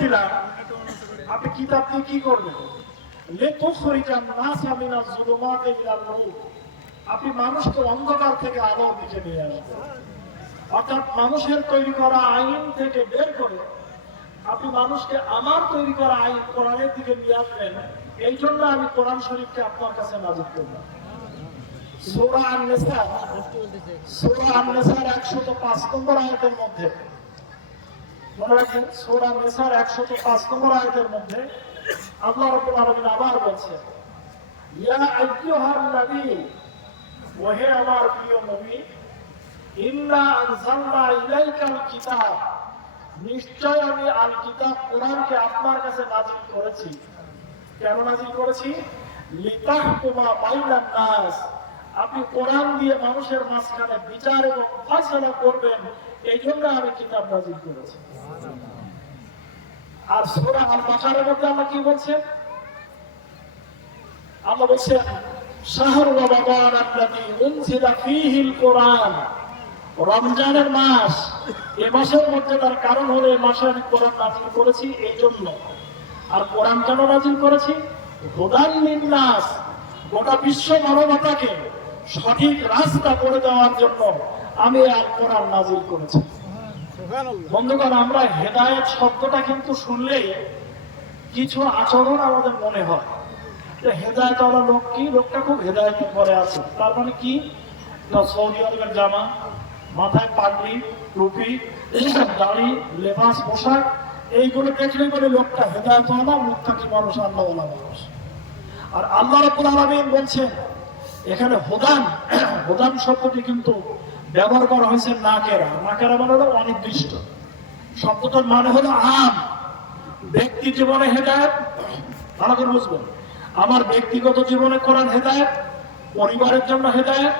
দিলাম, আপনি কিতাব দিয়ে কি করবেন? আপনি মানুষকে অন্ধকার থেকে আলোর দিকে নিয়ে আসবেন, অর্থাৎ মানুষের তৈরি করা আইন থেকে বের করে আপনি মানুষকে আমার তৈরি করা আইন কোরআনের দিকে নিয়ে আসবেন। এই জন্য আমি কোরআন শরীফকে আপনার কাছে নাযিল করলাম। সূরা আন-নিসা 105 নম্বর আয়াতের মধ্যে, মনে রাখবেন, সূরা নিসার 105 নম্বর আয়াতের মধ্যে আল্লাহ রাব্বুল আলামিন আবার বলছেন, ইয়া আইয়ুহান নবী, ওহে আমার প্রিয় নবী, ইন্না আনজালনা ইলাইকাল কিতাব, নিশ্চয় আমি আল কিতাব কোরআনকে আপনার কাছে নাযিল করেছি। কেন নাযিল করেছি? লিতাহকুমা বাইনান নাস, আপনি কোরআন দিয়ে মানুষের মাঝখানে বিচার এবং ফয়সালা করবেন, এই জন্য আমি কিতাব নাযিল করেছি। আর সূরা আল-বাকারার মধ্যে আল্লাহ কি বলছেন? আল্লাহ বলছেন, শাহরু রমাদান আল্লাযী উনজিলা ফীহিল কোরআন, রমজানের মাস, এই মাসের মধ্যে তার কারণ হলো এই মাসে আমি কোরআন নাযিল করেছি এই জন্য। আর কোরআন কেন নাযিল করেছি? হুদান লিন-নাস, গোটা বিশ্ব মানবতাকে সঠিক রাস্তা করে দেওয়ার জন্য আমি আল কোরআন নাযিল করেছি। বন্ধুগণ, আমরা হেদায়েত শব্দটা কিন্তু শুনলেই কিছু আচরণ আমাদের মনে হয় যে হেদায়েতওয়ালা লোক কি, লোকটা খুব হেদায়েতের পরে আছে। তার মানে কি? সৌদি আরবের জামা, মাথায় পাগড়ি, টুপি, দাড়ি, লেবাস, পোশাক, এইগুলো দেখলে বলে লোকটা হেদায়েতওয়ালা, মুত্তাকি মানুষ, আল্লাহওয়ালা মানুষ। আর আল্লাহ রাব্বুল আলামিন বলছেন এখানে হুদান, হুদান শব্দটি কিন্তু ব্যবহার করা হয়েছে নাকেরা। নাকেরা মানে হলো অনির্দিষ্ট। শব্দটার মানে হলো আম। ব্যক্তি জীবনে হেদায়েত, ভালো করে বুঝবেন, আমার ব্যক্তিগত জীবনে কোরআন হেদায়েত, পরিবারের জন্য হেদায়েত,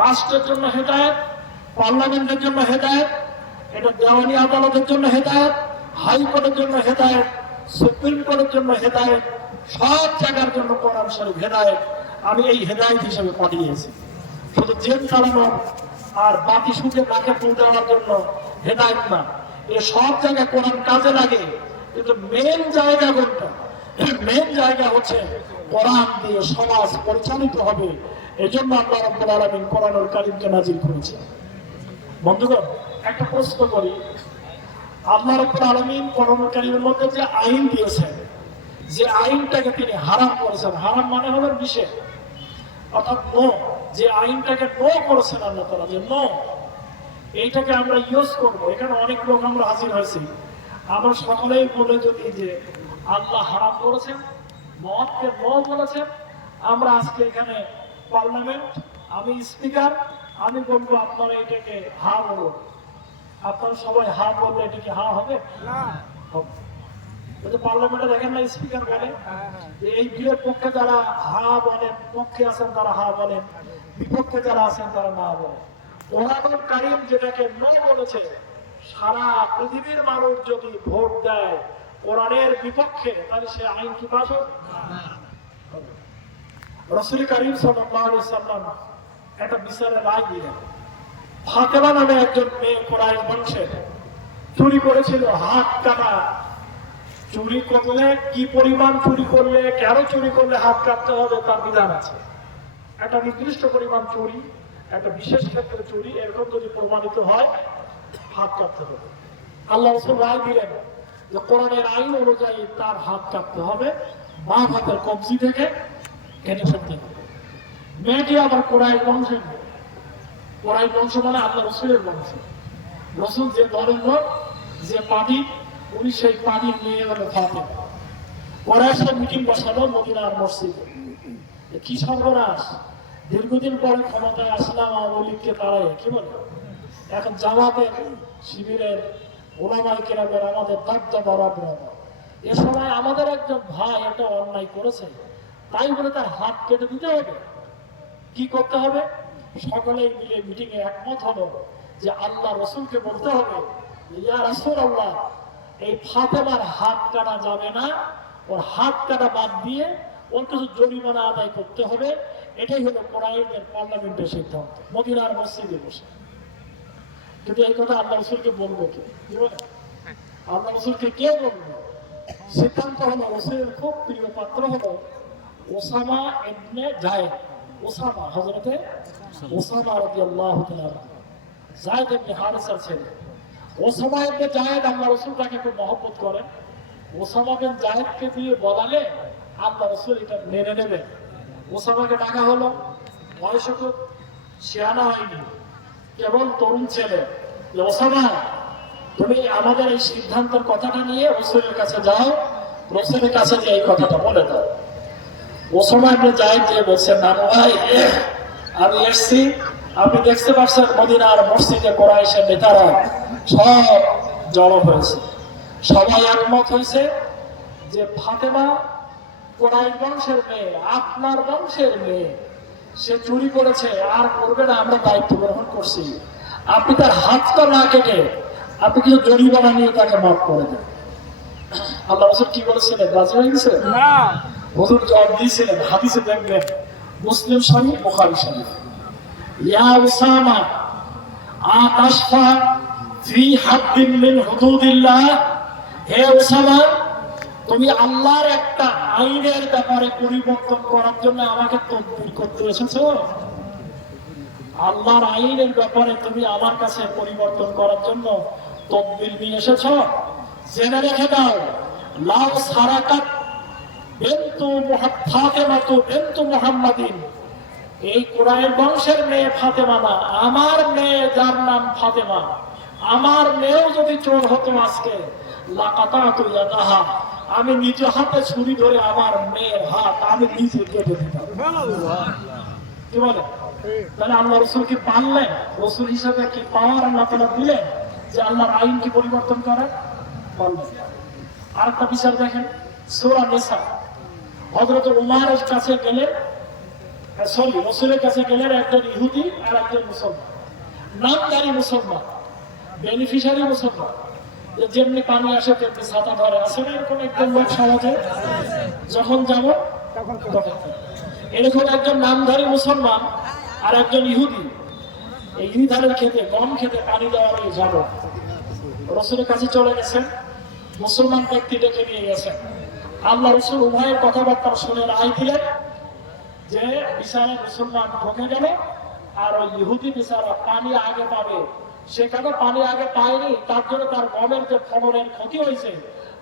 রাষ্ট্রের জন্য হেদায়েত, পার্লামেন্টের জন্য হেদায়েত, এটা দেওয়ানি আদালতের জন্য হেদায়েত, হাইকোর্টের জন্য হেদায়েত, সুপ্রিম কোর্টের জন্য হেদায়েত, সব জায়গার জন্য কোরআন শরীফ হেদায়েত। আমি এই হেদায়েত হিসেবে পাঠিয়েছি। শুধু জেল চালানো আর বাতি সুখে নাকে ফুল দেওয়ার জন্য হেদায়েত না, এ সব জায়গায় কোরআন কাজে লাগে। কিন্তু মেন জায়গা কোনটা? মেন জায়গা হচ্ছে কোরআন দিয়ে সমাজ পরিচালিত হবে। এজন্য আল্লাহ রাব্বুল আলামিন কোরআনুল কারীমকে নাযিল করেছেন। বন্ধুগণ, একটা প্রশ্ন করি, আল্লাহ রাব্বুল আলামিন কোরআনুল কারীমের মধ্যে যে আইন দিয়েছেন, যে আইনটাকে তিনি হারাম করেছেন, হারাম মানে হলো নিষেধ, অর্থাৎ নো, যে আইনটাকে নো করেছেন আল্লাহ তাআলা, যে নো, এইটাকে আমরা ইউজ করব। এখানে অনেক লোক আমরা হাজির হয়েছি, আমরা সকলেই বলে যদি যে আল্লাহ হারাম করেছেন, মদকে নো বলেছেন, আমরা আজকে এখানে পার্লামেন্ট, আমি স্পিকার, আমি বলবো আপনারা এটাকে হা বলুন। আপনারা সবাই হা বললে এটা কি হা হবে? না। পার্লামেন্টে দেখেন না, স্পিকার বলে এই বিলের পক্ষে যারা হা বলেন, পক্ষে আছেন তারা হা বলেন, বিপক্ষে যারা আছেন তারা না বলেন। কোরআনুল কারীম যেটাকে নো বলেছে, সারা পৃথিবীর মানুষ যদি ভোট দেয় কোরআনের বিপক্ষে, তাহলে সে আইন কি পাস হবে? রাসূল কারীম সাল্লাল্লাহু আলাইহি ওয়াসাল্লাম একটা বিচারের রায় দিলেন। ফাতেমা নামে একজন মেয়ে কুরাইশ বংশের, চুরি করেছিল, হাত কাটা। চুরি করলে কি পরিমাণ চুরি করলে, কেন চুরি করলে হাত কাটতে হবে তার বিধান আছে। একটা নির্দিষ্ট পরিমাণ চুরি, একটা বিশেষ ক্ষেত্রে চুরি, এরকম যদি প্রমাণিত হয় হাত কাটতে হবে। আল্লাহ রাসূল রায় দিলেন যে কোরআনের আইন অনুযায়ী তার হাত কাটতে হবে, বাম হাতের কবজি থেকে কেটে ফেলতে হবে। মেয়েটি আবার কুরাইশ বংশের, কুরাইশ বংশ মানে আল্লাহ রাসূলের বংশ। রাসূল যে দলের লোক, যে পার্টি, উনি সেই পার্টির নিয়ে গেল ফাতেমা। কুরাইশরা মিটিং বসালো মদিনার মসজিদে। কি সর্বনাশ! দীর্ঘদিন পরে ক্ষমতায় আসলাম আওয়ামী লীগকে তাড়াই, কি বলে এখন জামাতের শিবিরের ওলামায়ে কেরামের আমাদের দাবদাবা বরাবর। এ সময় আমাদের একজন ভাই একটা অন্যায় করেছে, তাই বলে তার হাত কেটে দিতে হবে? কি করতে হবে? সকলেই মিলে মিটিং এ একমত হলো যে আল্লাহ রাসূলকে বলতে হবে, ইয়া রাসূলুল্লাহ, এই ফাতেমার হাত কাটা যাবে না, ওর হাত কাটা বাদ দিয়ে ওর কিছু জরিমানা আদায় করতে হবে। এটাই হলো কুরাইশদের পার্লামেন্টের সিদ্ধান্ত, মদিনার মসজিদে বসে। কিন্তু এই কথা আল্লাহ রাসূলকে বলবো কে? আল্লাহ রাসূলকে কে বলবো? সিদ্ধান্ত হলো রসুলের খুব প্রিয় পাত্র হলো ওসামা ইবনে জায়েদ। ওসামা হযরতে ওসামা রাদিয়াল্লাহু তাআলা জায়েদ ইবনে হারিসার ছেলে। ওসামা ইবনে জায়েদ আল্লাহ রাসূল তাকে খুব মহব্বত করেন। ওসামা বিন জায়েদকে দিয়ে বলালে আল্লাহ রাসূল এটা মেনে নেবেন। ওসামাকে ডাকা হলো, বয়স খুব শিয়ানা হয়নি, কেবল তরুণ ছেলে। যে ওসামা, তুমি আমাদের এই সিদ্ধান্তের কথাটা নিয়ে রাসূলের কাছে যাও, রাসূলের কাছে যে এই কথাটা বলে দাও। ওসামা ইবনে জায়েদ যে বলছেন, নানু ভাই আমি এসছি, আপনি দেখতে পাচ্ছেন মদিনার মসজিদে কুরাইশের নেতারা সব জড়ো হয়েছে, সবাই একমত হয়েছে যে ফাতেমা কুরাইশ বংশের মেয়ে, আপনার বংশের মেয়ে, সে চুরি করেছে, আর করবে না, আমরা দায়িত্ব গ্রহণ করছি। আপনি তার হাতটা না কেটে আপনি কিছু জরিমানা নিয়ে তাকে মাফ করে দেন। আল্লাহ রাসূল কি বলেছিলেন? রাজি হয়ে গেছে না? হুজুর জবাব দিয়েছিলেন, হাদিসে দেখবেন, মুসলিম শরীফ, বুখারী শরীফ, ইয়া উসামা আতাশফা ফি হাদ্দিন মিন হুদুদিল্লাহ। হে উসামা, তুমি আল্লাহর একটা আইনের ব্যাপারে পরিবর্তন করার জন্য আমাকে তদবির করতে এসেছো? আল্লাহর আইনের ব্যাপারে তুমি আমার কাছে পরিবর্তন করার জন্য তদবির নিয়ে এসেছো? জেনে রেখে দাও, লাউ সারাকাত বিনতু ফাতেমাতু বিনতু মুহাম্মাদিন, এই কুরাইশ বংশের মেয়ে ফাতেমা না, আমার মেয়ে যার নাম ফাতেমা, আমার মেয়েও যদি চোর হতো আজকে, লাকাতাতু ইয়াদাহা, আমি নিজ হাতে ছুরি ধরে আমার মেয়ের হাত আমি নিজে কেটে দিতাম। কি বলে? তাহলে আল্লাহ রাসূল কি পারলেন? রাসূল হিসেবে কি পাওয়ার আল্লাহ তাআলা দিলেন যে আল্লাহর আইন কি পরিবর্তন করেন? পারলেন। আরেকটা বিচার দেখেন, সূরা নিসা, হযরত উমরের কাছে গেলেন, রাসূলের কাছে গেলেন একজন ইহুদি আর একজন মুসলমান, নামধারী মুসলমান, বেনিফিশিয়ারি মুসলমান, যেমনি পানি আসে তেমনি ছাতা ধরে, আসে না এরকম একজন লোক সমাজে? যখন যাব তখন এরকম একজন নামধারী মুসলমান আর একজন ইহুদি এই ধারের খেতে, গম খেতে পানি দেওয়ার ওই যাব, রাসূলের কাছে চলে গেছেন, মুসলমান ব্যক্তি ডেকে নিয়ে গেছেন। আল্লাহ রাসূল উভয়ের কথাবার্তা শুনে রায় দিলেন যে বিচারে মুসলমান ঢোকে গেল, আর ওই ইহুদি বিচারা পানি আগে পাবে, সেখানে পানি আগে পায়নি, তার জন্য তার গমের যে ফলনের ক্ষতি হয়েছে,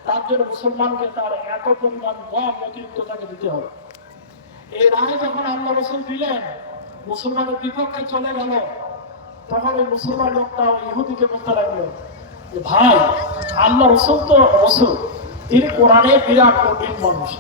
তার জন্য মুসলমানকে তার এত পরিমাণ গম অতিরিক্ত তাকে দিতে হবে। এই রায় যখন আল্লাহ রাসূল দিলেন, মুসলমানের বিপক্ষে চলে গেল, তখন ওই মুসলমান লোকটা ওই ইহুদিকে বলতে লাগলো যে ভাই, আল্লাহ রাসূল তো রাসূল, তিনি কোরআনের বিরাট কঠিন মানুষ,